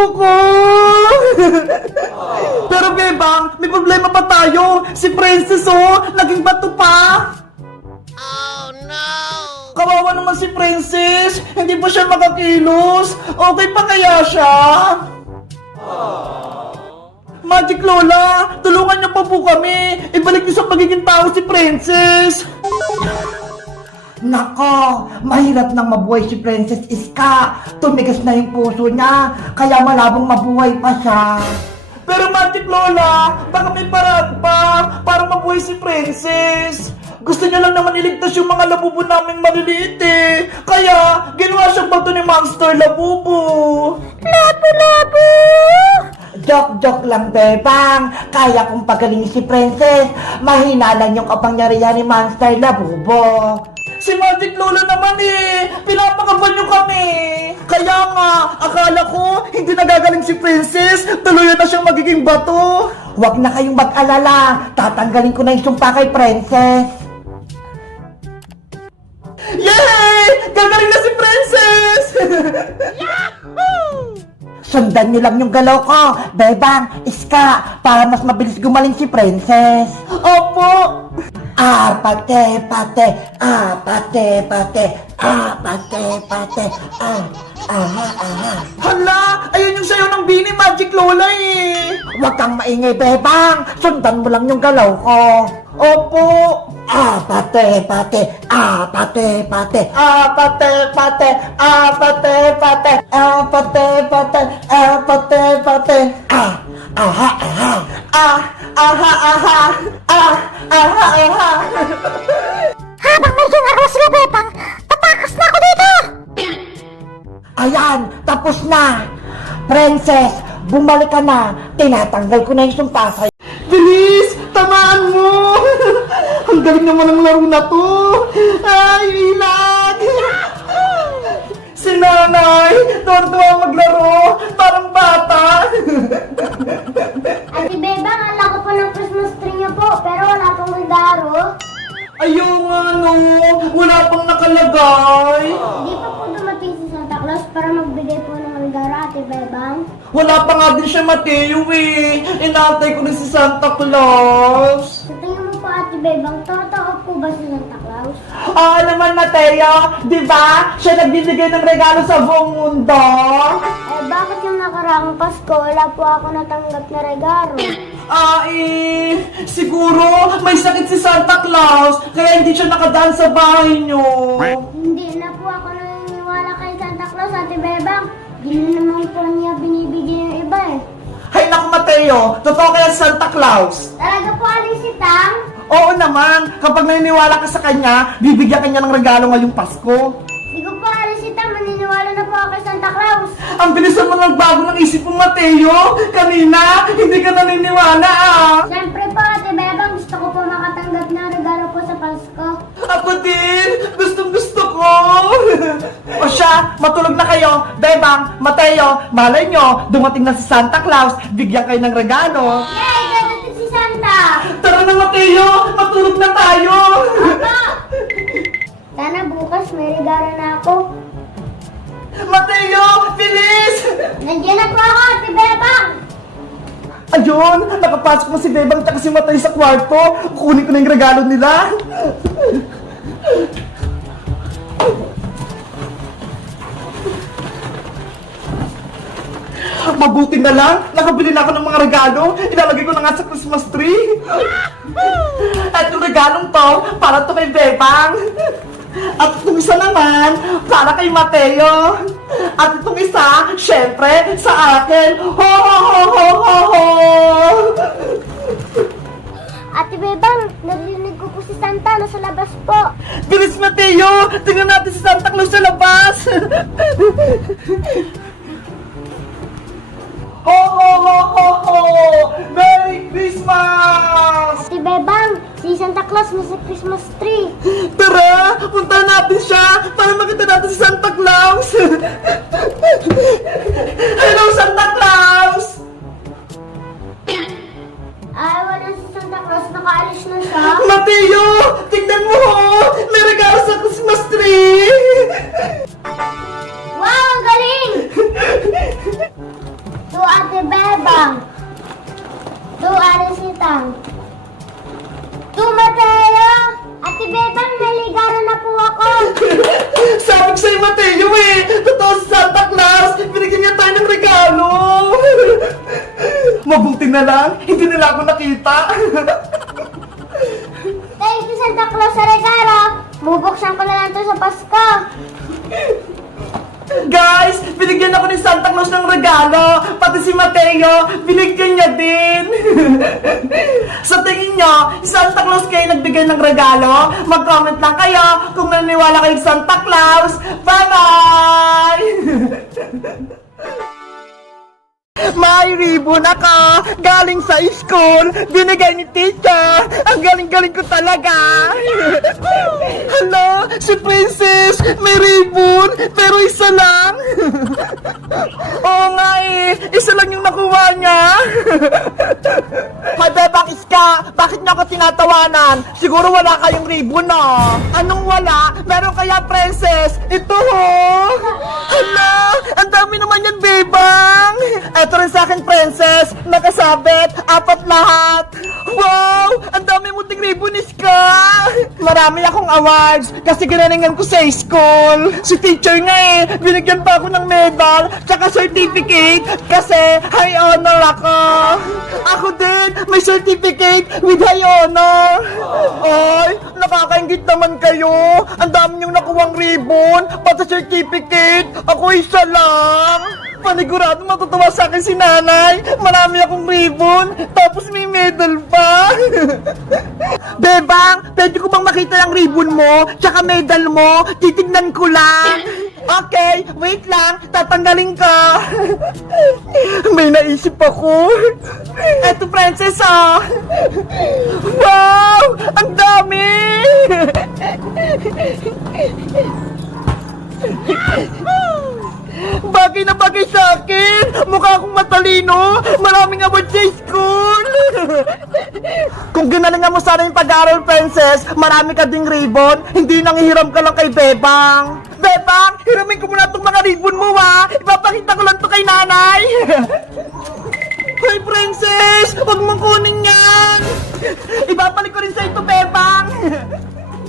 ubo ko! Pero Bebang, may problema pa tayo. Si Princess, naging bato pa. Oh no! Kawawa naman si Princess. Hindi pa siya makakilos. Okay pa kaya siya? Magic Lola, tulungan niyo pa po kami. Ibalik niyo sa pagiging tao si Princess. Nako, mahirap nang mabuhay si Princess Iska. Tumigas na yung puso niya, kaya malabong mabuhay pa siya. Pero Magic Lola, baka may paraan pa para mabuhay si Princess. Gusto niya lang naman iligtas yung mga labubo naming maliliit eh. Kaya, ginawa siyang bato ni Monster Labubo. Labu-labu! Joke-joke lang, Bebang. Kaya kong pagalingin si Princess. Mahina lang yung kapangyarihan ni Monster Labubo. Si Magic Lola naman eh, pinapakaban niyo kami. Kaya nga, akala ko hindi nagagaling si Princess, tuluyan na siyang magiging bato. Huwag na kayong mag-alala, tatanggalin ko na yung sumpa kay Princess. Yay! Gagaling na si Princess! Yahoo! Sundan niyo lang yung galaw ko, Bebang, Iska, para mas mabilis gumaling si Princess. Opo! Pate, Hala, ayun yung sayo ng Bini Magic Lola eh. Huwag kang maingay, Bebang. Sundan mo lang yung galaw ko. Opo. Pate. Habang medyo nagawa sila, Bebang, tatakas na ako dito! Ayan, tapos na. Princess, bumalik ka na. Tinatanggal ko na yung sumpa sa'yo. Bilis! Tamaan mo! Ang galing naman ng laro na to! Ay, ilag! Si nanay! Tuwan-tuwa maglaro! Parang bata! Ate Bebang, ala ko po ng Christmas tree niyo po, pero wala pong regalo. Ayaw nga no! Wala pang nakalagay! Hindi pa po dumating si Santa Claus para magbigay po ng regalo, Ate Bebang. Wala pa nga din siya Mateo eh! Inatay ko rin si Santa Claus! Sa tingin mo po, Ate Bebang, totoo po ba si Santa Claus? Oo naman, Mateo. Di ba? Siya nagbibigay ng regalo sa buong mundo. Bakit yung nakaraang Pasko, wala po ako natanggap na regalo? Siguro may sakit si Santa Claus, kaya hindi siya nakadaan sa bahay niyo. Hindi na po ako naniniwala kay Santa Claus, Ate Bebang. Hindi na naman po niya binibigyan yung iba eh. Hay naku, Mateo. Totoo kaya si Santa Claus? Talaga po, Aling Sitang? Oo naman. Kapag naniniwala ka sa kanya, bibigyan ka niya ng regalo ngayong Pasko. Hindi ko po, Aling Sitang. Maniniwala na po ako kay Santa Claus. Ang bilis naman nagbago ng isip mo, Mateo. Kanina, hindi ka naniniwala Siyempre po, Ate Bebang, gusto ko po makatanggap ng regalo po sa Pasko. Ako din! Gustong-gusto ko! O siya, matulog na kayo. Bebang, Mateo, malay nyo, dumating na si Santa Claus, bigyan kayo ng regalo. Yay! Dadating si Santa! Tara na, Mateo! Matulog na tayo! Papa! Sana bukas may regalo na ako. Mateo! Bilis! Nandiyan na po ako, Ate Bebang! Ayun! Nakapasok na si Bebang at si Mateo sa kwarto. Kukunin ko na yung regalo nila. Mabuti na lang, nakabili na ako ng mga regalo. Ilalagay ko na nga sa Christmas tree. At yung regalong to, para to kay Bebang. At itong isa naman, para kay Mateo. At itong isa, syempre, sa akin. Ho, ho, ho, ho, ho, ho. Ate Bebang, narinig ko po si Santa nasa labas po. Bilis, Mateo! Tingnan natin si Santa Claus sa labas! Ho, ho, ho, ho, ho! Merry Christmas! Ate Bebang, si Santa Claus nasa Christmas tree. Tara! Punta natin siya para makita natin si Santa Claus! Hello, Santa Claus! Ay, wala si Santa Claus. Nakaalis na siya. Mateo! Tignan mo! May regalo sa Christmas tree! Wow, ang galing! Bebang. 2 Aris Itang. 2 Mateo. Ate Bebang, naligaro na po ako. Sabi ko sa'yo, Mateo eh! Totoo si Santa Claus! Binigyan niya tayo ng regalo! Mabuti na lang, hindi nila ako nakita. Thank you, Santa Claus, sa regalo. Bubuksan ko na lang to sa Pasko. Guys, binigyan ako ni Santa Claus ng regalo. Pati si Mateo, binigyan niya din. Sa tingin niyo, si Santa Claus kayo nagbigay ng regalo? Mag-comment lang kayo kung naniniwala kayo sa Santa Claus. Bye-bye! May ribbon ako galing sa school, binigay ni teacher. Ang galing-galing ko talaga. Hello, si Princess, may ribbon, pero isa lang. Oo nga eh, isa lang yung nakuha niya. May Bebang Iska, bakit niyo ako tinatawanan? Siguro wala kayong ribbon, no? Anong wala? Meron kaya, Princess? Ito ho! Hala, ang dami naman yan, Bebang! Eto rin sa akin, Princess, nakasabit, 4 lahat. Wow! Ang dami mo ting ribbon, Iska! Marami akong awards kasi ginalingan ko sa school. Si teacher nga eh, binigyan pa ako ng medal tsaka certificate kasi high honor ako. Ako din, may certificate with high honor. Ay, nakakaingit naman kayo. Ang dami niyong nakuwang ribbon, pati certificate. Ako isa lang. Panigurado matutuwa sa akin si nanay. Marami akong ribbon, tapos may medal pa. Bebang, pwede ko bang makita yung ribbon mo, tsaka medal mo? Titignan ko lang. Okay, wait lang, tatanggalin ko. May naisip ako. Eto, Princess, oh. Wow, ang dami. Bagay na bagay sa akin! Mukha akong matalino! Maraming award sa school! Kung ginalingan mo sana yung pag-aaral, Princess, marami ka ding ribbon, hindi nanghihiram ka lang kay Bebang. Bebang, hiramin ko muna itong mga ribbon mo, ha! Ipapakita ko lang to kay nanay! Hoy, Princess! Huwag mong kunin yan! Ibabalik ko rin sa ito, Bebang!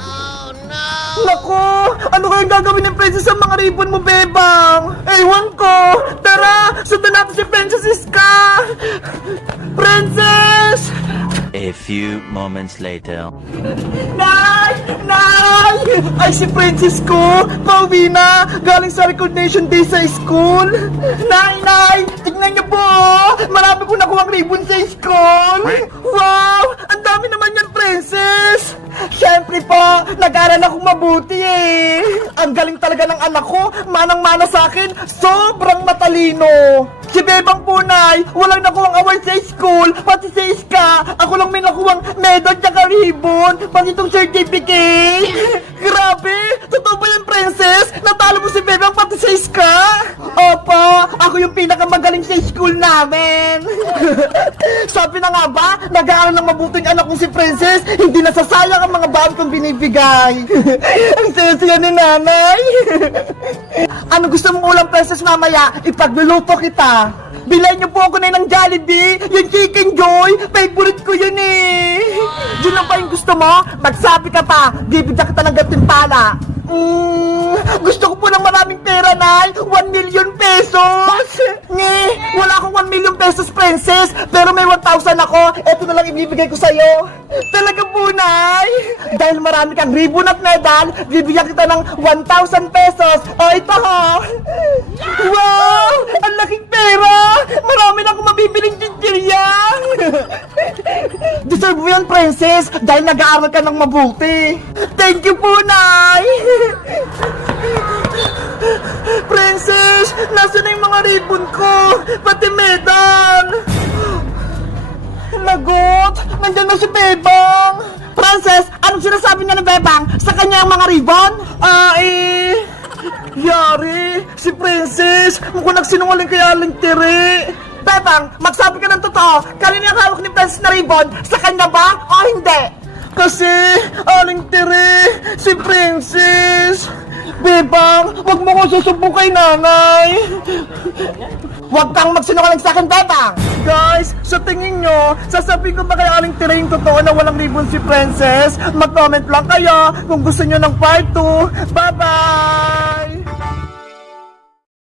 Oh no! Naku! Ano kayang gagawin ng Princess sa mga ribbon mo, Bebang? Ewan ko! Tara! Sundan natin si Princess Iska! Princess! A few moments later. Nay! Nay! Ay, si Princess ko! Pauwi na! Galing sa recognition day sa school! Nay! Nay! Tignan niyo po! Marami ko nakuha ribbon sa school! Wow! Ang dami naman yan, Princess! Siyempre po, nag-aral akong mabuti eh! Ang galing talaga ng anak ko! Manang-mana sa akin! Sobrang matalino! Si Bebang Punay, walang nakuhang award sa school, pati sa Iska, ako lang may nakuhang medal tsaka ribbon, pati itong certificate. Grabe! Totoo ba yan, Princess? Natalo mo si Bebang pati sa Iska? Opo, ako yung pinakamagaling sa school namin. Sabi na nga ba, nag-aaral ng mabuting anak kong si Princess, hindi nasasayang ang mga baon kong binibigay. Ang saya-saya ni nanay. Ano gusto mong ulam, Princess, mamaya? Ipagluluto kita. Bilay niyo po ako na ng Jollibee, yung Chicken Joy, favorite ko yun eh. Yun lang ba yung gusto mo? Magsabi ka pa, bibigyan kita ng gantimpala. Gusto ko po ng maraming pera, Nay. 1 million pesos. Wala akong 1 million pesos, Princess, pero may 1,000 ako. Eto na lang ibibigay ko sa'yo. Talaga po, Nay? Dahil marami kang ribbon at medal, bibigyan kita ng 1,000 pesos. O, ito ho. Wow! Ang laking pera! Marami na akong mabibiling chichirya! Deserve mo yan, Princess, dahil nag-aaral ka ng mabuti. Thank you po, Nay! Princess, nasa na yung mga ribbon ko? Pati medal! Lagot! Nandiyan na si Bebang! Princess, anong sinasabi niya ng Bebang? Sa kanya ang mga ribbon? Yari! Si Princess! Mukhang nagsinungaling kay Aling Tiri! Bebang, magsabi ka ng totoo! Kanina yung hawak ni Princess na ribbon? Sa kanya ba o hindi? Kasi, Aling Tiri, si Princess! Bebang, wag mo ko susubok kay nanay! Huwag kang magsinungaling sa akin, Bebang! Guys, sa tingin nyo, sasabihin ko ba kay Aling Tere yung totoo na walang ribbon si Princess? Mag-comment lang kayo kung gusto nyo ng part 2. Bye-bye!